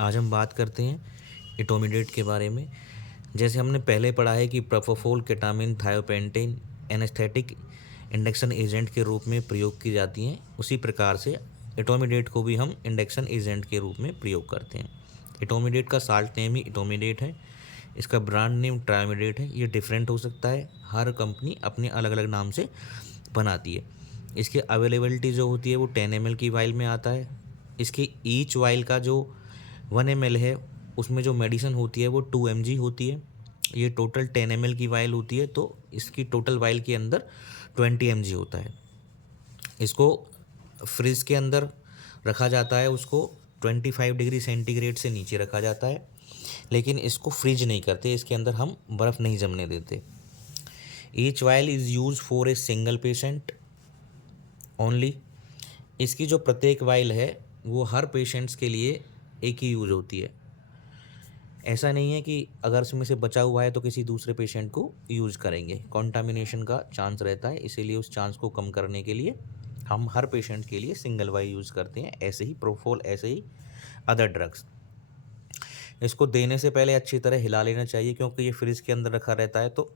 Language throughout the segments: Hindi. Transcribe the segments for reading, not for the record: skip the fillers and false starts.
आज हम बात करते हैं इटोमिडेट के बारे में। जैसे हमने पहले पढ़ा है कि propofol, ketamine, thiopentone anaesthetic induction agent के रूप में प्रयोग की जाती हैं, उसी प्रकार से इटोमिडेट को भी हम इंडक्शन एजेंट के रूप में प्रयोग करते हैं। इटोमिडेट का साल्ट नेम ही इटोमिडेट है। इसका ब्रांड नेम ट्रायोमिडेट है। ये डिफरेंट हो सकता है, हर कंपनी अपने अलग अलग नाम से बनाती है। इसकी अवेलेबिलिटी जो होती है वो 10 ml की वाइल में आता है। इसकी ईच वाइल का जो 1 ml है उसमें जो मेडिसिन होती है वो 2 mg होती है। ये टोटल 10 ml की वाइल होती है, तो इसकी टोटल वाइल के अंदर 20 mg होता है। इसको फ्रिज के अंदर रखा जाता है, उसको 25 डिग्री सेंटीग्रेड से नीचे रखा जाता है, लेकिन इसको फ्रीज नहीं करते, इसके अंदर हम बर्फ़ नहीं जमने देते। Each while is use for a single patient only. इसकी जो प्रत्येक वाइल है वो हर पेशेंट्स के लिए एक ही यूज होती है। ऐसा नहीं है कि अगर इसमें से बचा हुआ है तो किसी दूसरे पेशेंट को यूज़ करेंगे, कॉन्टामिनेशन का चांस रहता है। इसीलिए उस चांस को कम करने के लिए हम हर पेशेंट के लिए सिंगल वाइल यूज़ करते हैं। ऐसे ही प्रोपोफोल, ऐसे ही अदर ड्रग्स। इसको देने से पहले अच्छी तरह हिला लेना चाहिए, क्योंकि ये फ्रिज के अंदर रखा रहता है, तो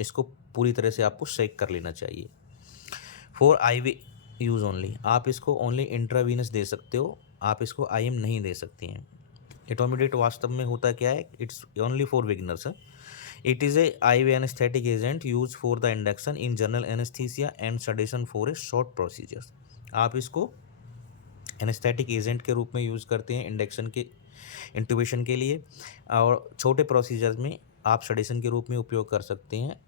इसको पूरी तरह से आपको शेक कर लेना चाहिए। फॉर IV यूज़ ओनली, आप इसको ओनली इंट्रावीनस दे सकते हो, आप इसको IM नहीं दे सकती हैं। इटोमिडेट वास्तव में होता क्या है, it's only for beginners. It is a IV anaesthetic agent use for the induction in general anaesthesia and sedation for a short procedures. आप इसको एनेस्थेटिक एजेंट के रूप में यूज़ करते हैं इंडक्शन के, इंट्यूबेशन के लिए, और छोटे प्रोसीजर्स में आप सडेशन के रूप में उपयोग कर सकते हैं।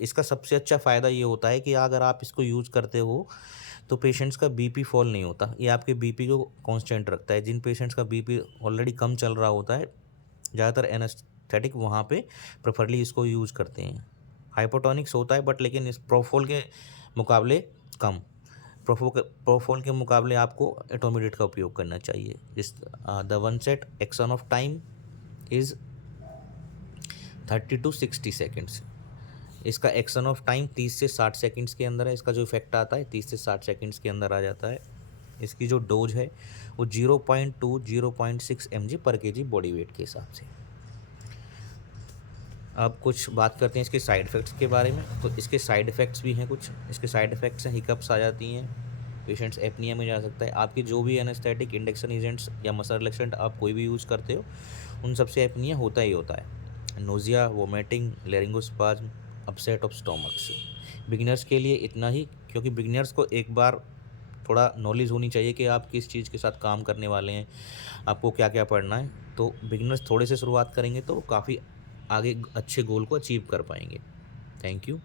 इसका सबसे अच्छा फ़ायदा ये होता है कि अगर आप इसको यूज़ करते हो तो पेशेंट्स का बीपी फॉल नहीं होता। ये आपके बीपी को कांस्टेंट रखता है। जिन पेशेंट्स का बीपी ऑलरेडी कम चल रहा होता है, ज़्यादातर एनेस्थेटिक वहाँ पे प्रेफरली इसको यूज़ करते हैं। हाइपोटोनिक्स होता है बट लेकिन इस प्रोपोफोल के मुकाबले कम। प्रोपोफोल के मुकाबले आपको इटोमिडेट का उपयोग करना चाहिए। इस the one set action of time is 30 to 60 seconds. इसका एक्शन ऑफ टाइम 30 से 60 सेकंड्स के अंदर है। इसका जो इफेक्ट आता है 30 से 60 सेकंड्स के अंदर आ जाता है। इसकी जो डोज है वो 0.2 0.6 mg पर kg बॉडी वेट के हिसाब से। अब कुछ बात करते हैं इसके साइड इफ़ेक्ट्स के बारे में। तो इसके साइड इफ़ेक्ट्स भी हैं कुछ। इसके साइड इफ़ेक्ट्स हैं, हिकअप्स आ जाती हैं, पेशेंट्स एपनिया में जा सकता है। आपके जो भी एनेस्थेटिक इंडक्शन एजेंट्स या मसल रिलैक्सेंट आप कोई भी यूज़ करते हो, उन सबसे एपनिया होता ही होता है। Nausea, vomiting, laryngospasm, upset of stomachs. Beginners के लिए इतना ही, क्योंकि बिगिनर्स को एक बार थोड़ा नॉलेज होनी चाहिए कि आप किस चीज़ के साथ काम करने वाले हैं, आपको क्या क्या पढ़ना है। तो बिगिनर्स थोड़े से शुरुआत करेंगे तो काफ़ी आगे अच्छे गोल को अचीव कर पाएंगे। Thank you.